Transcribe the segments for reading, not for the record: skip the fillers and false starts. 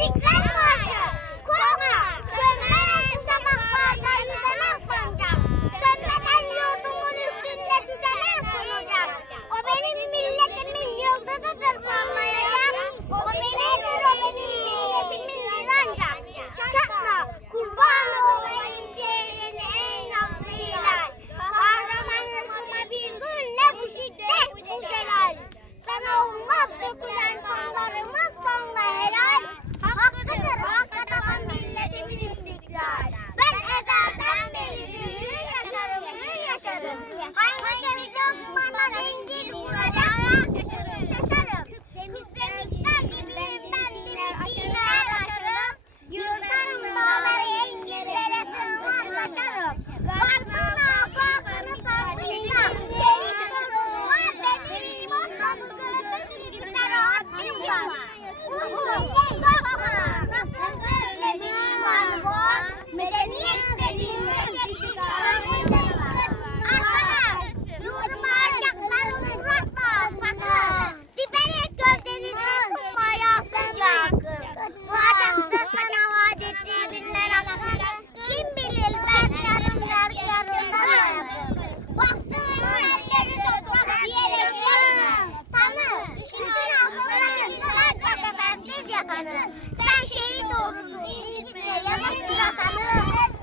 İstiklal Marşı. Korkma, sönmeden sabahlarda yüzemez sancak. Sönmeden yurdumun üstünde düzemen sunacak. O benim milletimin yıldızıdır parlayacak. O benim milletimin direncak. Çatma, kurban olayım ciğerini ey nazlı hilal. Kahraman ırkıma bir gülle bu şiddet bu celal. Sana olmaz dökülen kanlarımız sonla helal. Hakkıdır hak adamın milletimin istiklal. Ben ezelden beri düğün yaşarım, düğün yaşarım. Hangi gemici dumanlar engin vuracak, şaşarım. Temizlemişler gibiyim ben dileçiler aşarım. Yurdarım dağları engellere sığmaz taşarım. Varlığın afakını sarsınlar. Çelik durumlar benim imanla gözüm kimler rahatlayacak. Korkma, nasıl böyle bir iman var? Medeniyet dediğinde geçiş arkadaş, yurdumu alçaklarını bırakma sakın. Siper et gövdeni tutma yansın yakın. Bu adamda sana vaat ettiği günler akır. Kim bilir belki yarınlar yarından ayakır. Bastığın elleri toprak diyerek yanına. Tanı, işin altındaki yüzlerce tefessiz yakanı. Sen şehit olsun, İngilizce yazıktır atanı.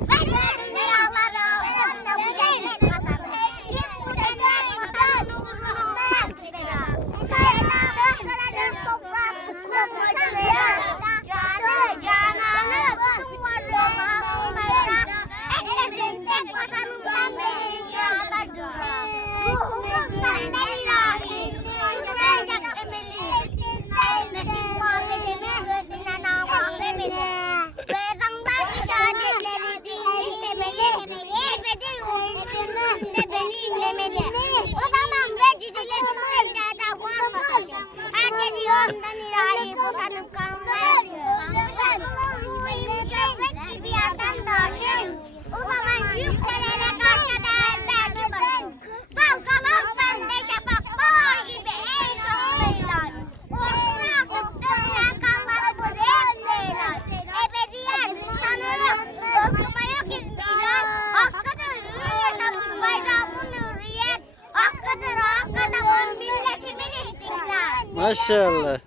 Vermedin rüyaları, sen de bu cennet vatanı. Kim bu cennet vatanın uğruna iftira? Sevdamı kıracak toprak tutsun başına. Canı, cananı, bütün varlığına kullara. Eklesin tek vatanından beri dünyada dura. Ruhumuzdan ne ilahi, kurtulacak emeli. Sevmesin muhabbetini, gözüne namahremini. Ve ezanlar işaretleri dini temeli. Ebedi yolculuğun üstünde beni inlemeli. O zaman vecidilerin secdede varsa taşım. Herkes yolundan ilahi boşanıp kalmaz. Saçılır ruhim cevrek gibi yerden daşım. O zaman yükselerek aşağıda elberdi başım. Dalgalan de şafaklar gibi ey şanlıylar. Orkuna kutluğuna kanları bu renkleyler. Ebediyen tanırım, okuma yok izmiler. Hakkıdır hür yaşamış bayramın hürriyet. Hakkıdır hak adamın milletimin istiklal. Maşallah.